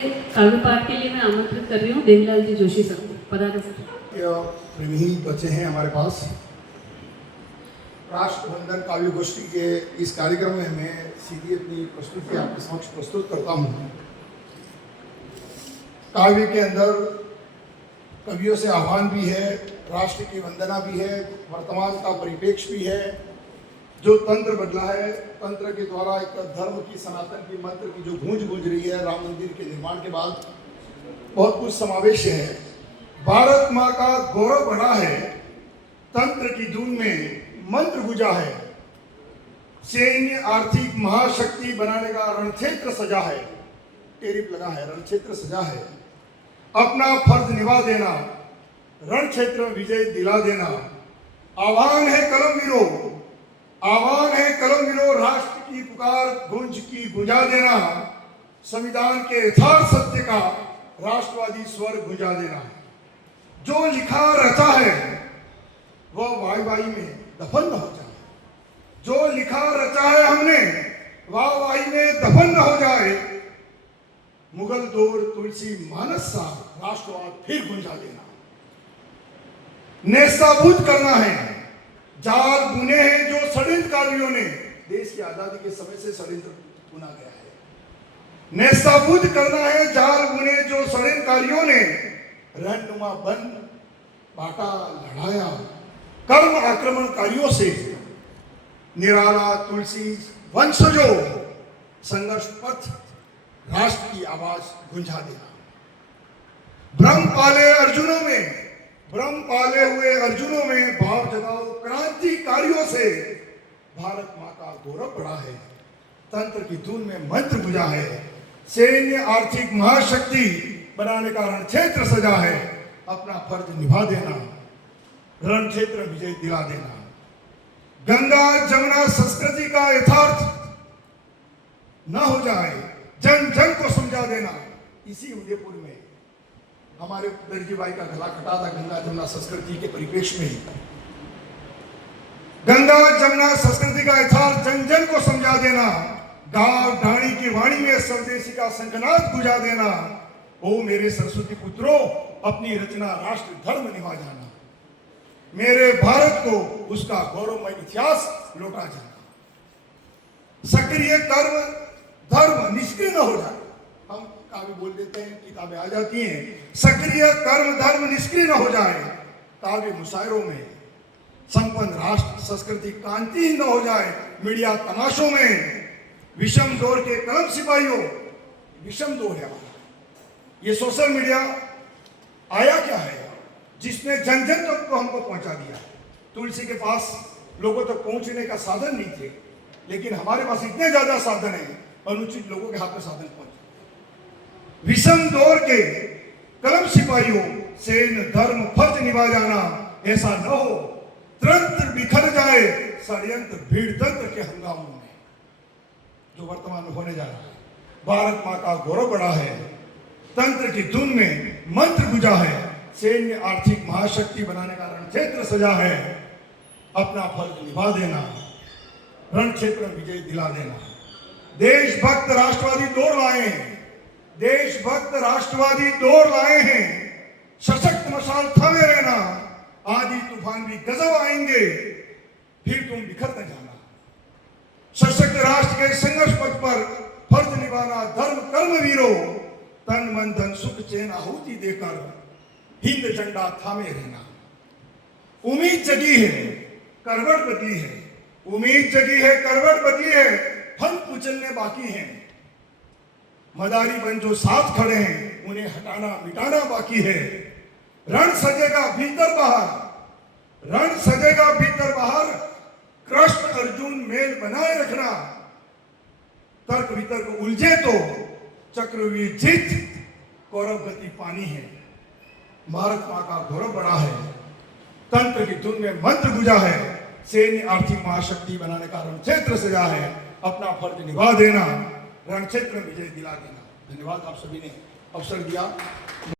काव्य पाठ के लिए मैं आमंत्रित कर रही हूँ देवीलाल जी जोशी सर को। पधारें सर। प्रेमी ही बच्चे हैं हमारे पास। राष्ट्रवंदन काव्य गोष्ठी के इस कार्यक्रम में मैं सीधी अपनी प्रस्तुति आपके समक्ष प्रस्तुत करता हूँ। काव्य के अंदर कवियों से आह्वान भी है, राष्ट्र की वंदना भी है, वर्तमान का परिप्रेक्ष्य भी है। जो तंत्र बदला है, तंत्र के द्वारा एक धर्म की, सनातन की मंत्र की जो गूंज गूंज रही है राम मंदिर के निर्माण के बाद, बहुत कुछ समावेश है। भारत माँ का गौरव बढ़ा है, तंत्र की धून में मंत्र गुजा है। सैन्य आर्थिक महाशक्ति बनाने का रणक्षेत्र सजा है, टेरिफ लगा है, रणक्षेत्र सजा है। अपना फर्ज निभा देना, रणक्षेत्र में विजय दिला देना। आह्वान है कलम वीरो, आह्वान है कलम वीरो, राष्ट्र की पुकार गूंज की गुंजा देना। संविधान के यथार्थ सत्य का राष्ट्रवादी स्वर गुंजा देना। जो लिखा रचा है वह वाई वाई में दफन न हो जाए। जो लिखा रचा है हमने वाह वाई में दफन न हो जाए। मुगल दौर तुलसी मानस सा राष्ट्रवाद फिर गुंजा देना। नेस्ताभूत करना है, जाल बुने हैं जो षड्यंत्रकारियों ने, देश की आजादी के समय से षड्यंत्र बुना गया है। नेस्ताभूत करना है, जाल बुने जो षड्यंत्रकारियों ने, रहनुमा बन बांटा लड़ाया कर्म आक्रमणकारियों से। निराला तुलसी वंशजो, संघर्ष पथ राष्ट्र की आवाज गुंजा देना। भ्रम पाले अर्जुनों में, भ्रम पाले हुए अर्जुनों में भाव जगाओ क्रांतिकारियों से। भारत माँ का गौरव बढ़ा है, तंत्र की धून में मंत्र गुंजा है। सैन्य आर्थिक महाशक्ति बनाने का रणक्षेत्र सजा है। अपना फर्ज निभा देना, रणक्षेत्र विजय दिला देना। गंगा जमुना संस्कृति का यथार्थ न हो जाए, जन जन को समझा देना। इसी उदयपुर में हमारे दर्जी भाई का गला कटा था गंगा जमुना संस्कृति के परिप्रेक्ष्य में ही। गंगा जमुना संस्कृति का यथार्थ जन जन को समझा देना। गांव ढाणी की वाणी में स्वदेशी का शंखनाद गुंजा देना। ओ मेरे सरस्वती पुत्रों, अपनी रचना राष्ट्र धर्म निभा जाना। मेरे भारत को उसका गौरवमय इतिहास लौटा जाना। सक्रिय कर्म धर्म निष्क्रिय न हो जाए। हम काव्य बोल देते हैं, किताबें आ जाती हैं। सक्रिय कर्म धर्म निष्क्रिय न हो जाए। काव्य मुशायरों में संपन्न राष्ट्र संस्कृति कांतिहीन न हो जाए। मीडिया तमाशों में विषम दौर के कलम सिपाहियों, विषम दौर है ये सोशल मीडिया आया क्या है जिसने जन जन तक को हमको पहुंचा दिया। तुलसी के पास लोगों तक पहुंचने का साधन नहीं थे, लेकिन हमारे पास इतने ज्यादा साधन है, अनुचित लोगों के हाथ में साधन पहुंच। विषम दौर के कलम सिपाहियों, सैन्य धर्म फर्ज निभा जाना। ऐसा न हो तंत्र बिखर जाए षड्यंत्र भीड़ तंत्र के हंगामों में, जो वर्तमान में होने जा रहा है। भारत माँ का गौरव बढ़ा है, तंत्र की धुन में मंत्र गुंजा है। सैन्य आर्थिक महाशक्ति बनाने का रणक्षेत्र सजा है। अपना फर्ज निभा देना, रणक्षेत्र में विजय दिला देना। देशभक्त राष्ट्रवादी दौड़ लाए हैं, देशभक्त राष्ट्रवादी दौड़ लाए हैं। सशक्त मशाल थामे रहना, आंधी तूफान भी गजब आएंगे, फिर तुम बिखर न जाना। सशक्त राष्ट्र के संघर्ष पथ पर फर्ज निभाना धर्म कर्म वीरो। तन मन धन सुख चैन आहुति देकर हिंद झंडा थामे रहना। उम्मीद जगी है, करवट बदली है। उम्मीद जगी है, करवट बदली है। फन कुचलने बाकी हैं। मदारी बन जो साथ खड़े हैं, उन्हें हटाना मिटाना बाकी है। रण सजेगा भीतर बाहर, रण सजेगा भीतर बाहर। कृष्ण अर्जुन मेल बनाए रखना। तर्क वितर्क उलझे तो चक्रव्यूह जीत, कौरव गति पानी है। भारत माँ का गौरव बढ़ा है, तंत्र की धुन में मंत्र गुंजा है। सैन्य आर्थिक महाशक्ति बनाने का रणक्षेत्र सजा है। अपना फर्ज निभा देना, रणक्षेत्र में विजय दिला देना। धन्यवाद, आप सभी ने अवसर दिया।